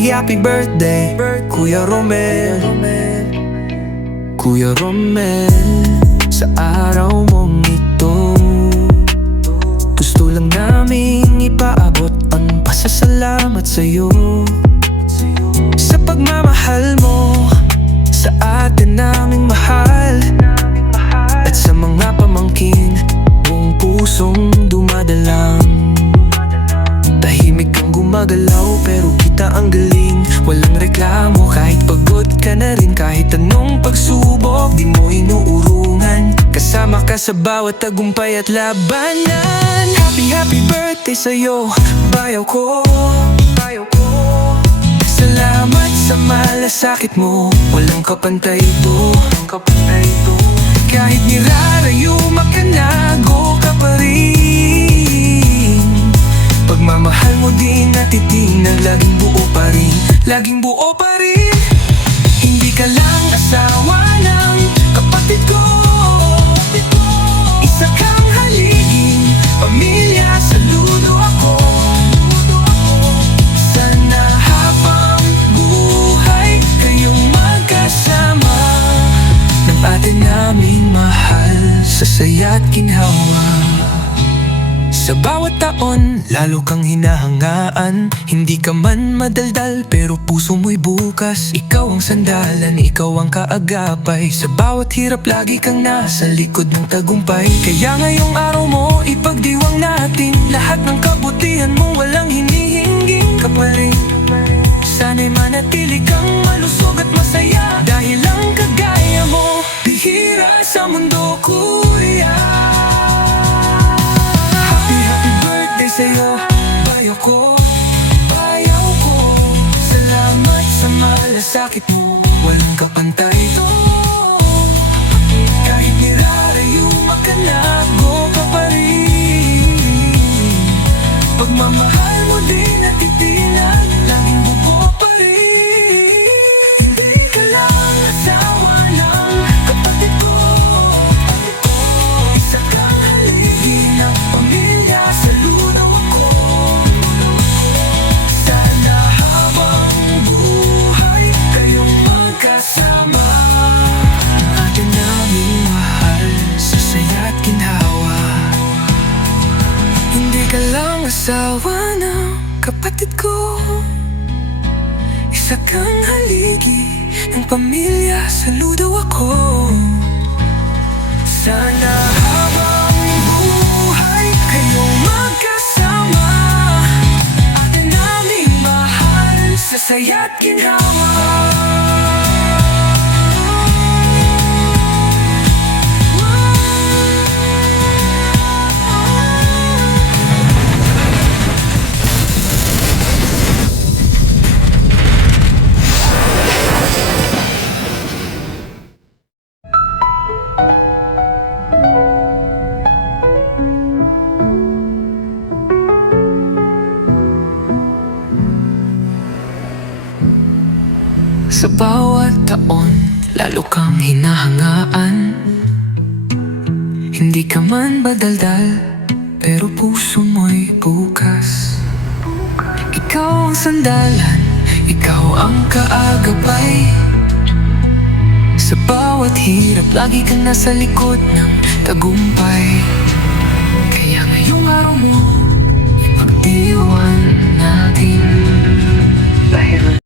Happy birthday, Kuya Romel. Kuya Romel Sa araw mong ito Gusto lang naming ipaabot ang pasasalamat sa'yo. Sa pagmamahal mo Sa atin naming mahal At sa mga pamangkin Buong pusong dumadalang. Tahimik kang gumagalaw pero kita ang galing. Walang reklamo kahit pagod ka na rin. Kahit anong pagsubok di mo inuurungan. Kasama ka sa bawat tagumpay at labanan. Happy happy birthday sa'yo, bayaw ko Bayaw ko. Salamat sa malasakit mo. Walang kapantay ito Walang kapantay ito. Kahit nirarayo makanago Laging buo pa rin. Hindi ka lang asawa ng kapatid ko. Isa kang haliging Pamilya, saludo ako. Sana habang buhay Kayong magkasama. Ng atin naming mahal Sa saya't ginhawa sa bawat taon, lalo kang hinahangaan. Hindi ka man madaldal, pero puso mo'y bukas. Ikaw ang sandalan, ikaw ang kaagapay. Sa bawat hirap, lagi kang nasa likod ng tagumpay. Kaya ngayong araw mo, ipagdiwang natin. Lahat ng kabutihan mo, walang hinihingging kapalit Sana'y manatili kang malusog at masaya. Dahil ang kagaya mo, bihira sa mundo, kuya malasakit mo Walang kapantay. ito asawa ng kapatid ko. Isa kang haligi ng pamilya Saludo ako. Sana habang buhay kayong magkasama Atin naming mahal sa saya't ginhawa Sa bawat taon, lalo kang hinahangaan. Hindi ka man badaldal, pero puso mo'y bukas. Ikaw ang sandalan, ikaw ang kaagapay Sa bawat hirap, lagi kang nasa likod ng tagumpay